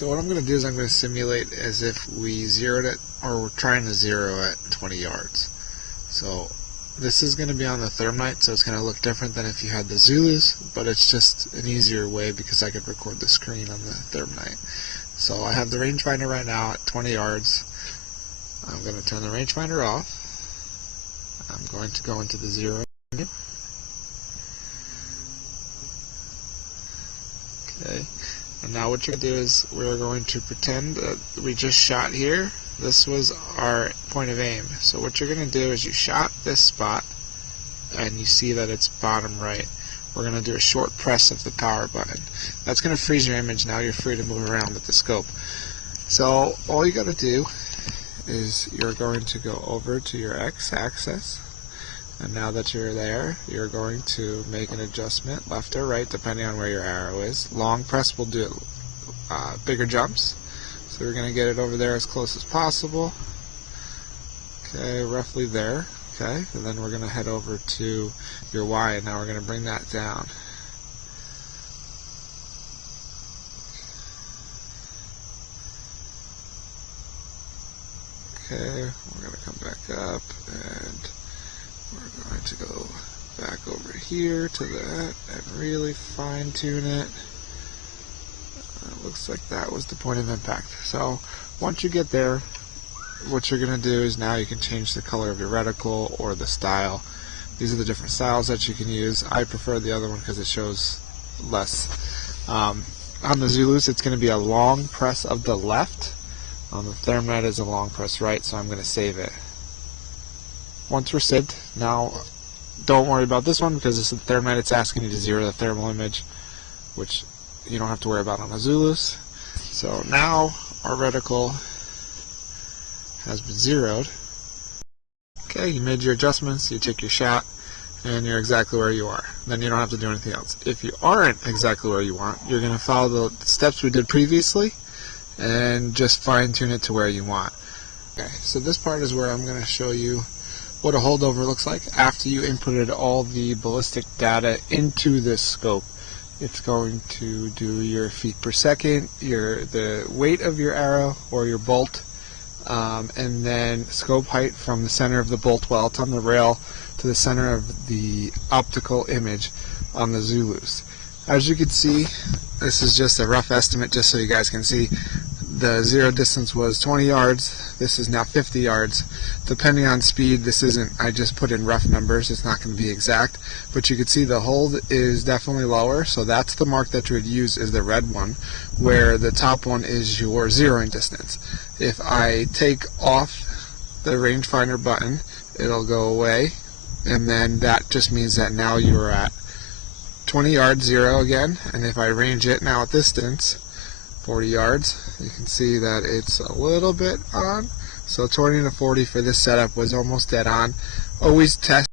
So what I'm going to do is I'm going to simulate as if we zeroed it, or we're trying to zero at 20 yards. So this is going to be on the ThermNight, so it's going to look different than if you had the Zulus, but it's just an easier way because I could record the screen on the ThermNight. So I have the rangefinder right now at 20 yards. I'm going to turn the rangefinder off. I'm going to go into the zero menu. Okay. And now what you're going to do is we're going to pretend that we just shot here. This was our point of aim. So what you're going to do is you shot this spot and you see that it's bottom right. We're going to do a short press of the power button. That's going to freeze your image. Now you're free to move around with the scope. So all you got to do is you're going to go over to your x-axis. And now that you're there, you're going to make an adjustment left or right depending on where your arrow is. Long press will do bigger jumps. So we're going to get it over there as close as possible. Okay, roughly there. Okay, and then we're going to head over to your Y, and now we're going to bring that down. Okay, we're going to come back up, and we're going to go back over here to that and really fine tune it. It looks like that was the point of impact. So once you get there, what you're going to do is now you can change the color of your reticle or the style. These are the different styles that you can use. I prefer the other one because it shows less. On the Zulus, it's going to be a long press of the left. On the ThermNight is a long press right, so I'm going to save it. Once we're saved, now don't worry about this one because this is the ThermNight. It's asking you to zero the thermal image, which you don't have to worry about on the Zulus. So now our reticle has been zeroed. Okay, you made your adjustments, you take your shot, and you're exactly where you are. Then you don't have to do anything else. If you aren't exactly where you want, you're going to follow the steps we did previously and just fine tune it to where you want. Okay, so this part is where I'm going to show you what a holdover looks like after you inputted all the ballistic data into this scope. It's going to do your feet per second, the weight of your arrow or your bolt, and then scope height from the center of the bolt while it's on the rail to the center of the optical image on the Zulus. As you can see, this is just a rough estimate just so you guys can see. The zero distance was 20 yards. This is now 50 yards. Depending on speed, this isn't, I just put in rough numbers. It's not going to be exact. But you can see the hold is definitely lower. So that's the mark that you would use is the red one, where the top one is your zeroing distance. If I take off the rangefinder button, it'll go away. And then that just means that now you're at 20 yards, zero again. And if I range it now at this distance, 40 yards, you can see that it's a little bit on. So 20 to 40 for this setup was almost dead on. Always test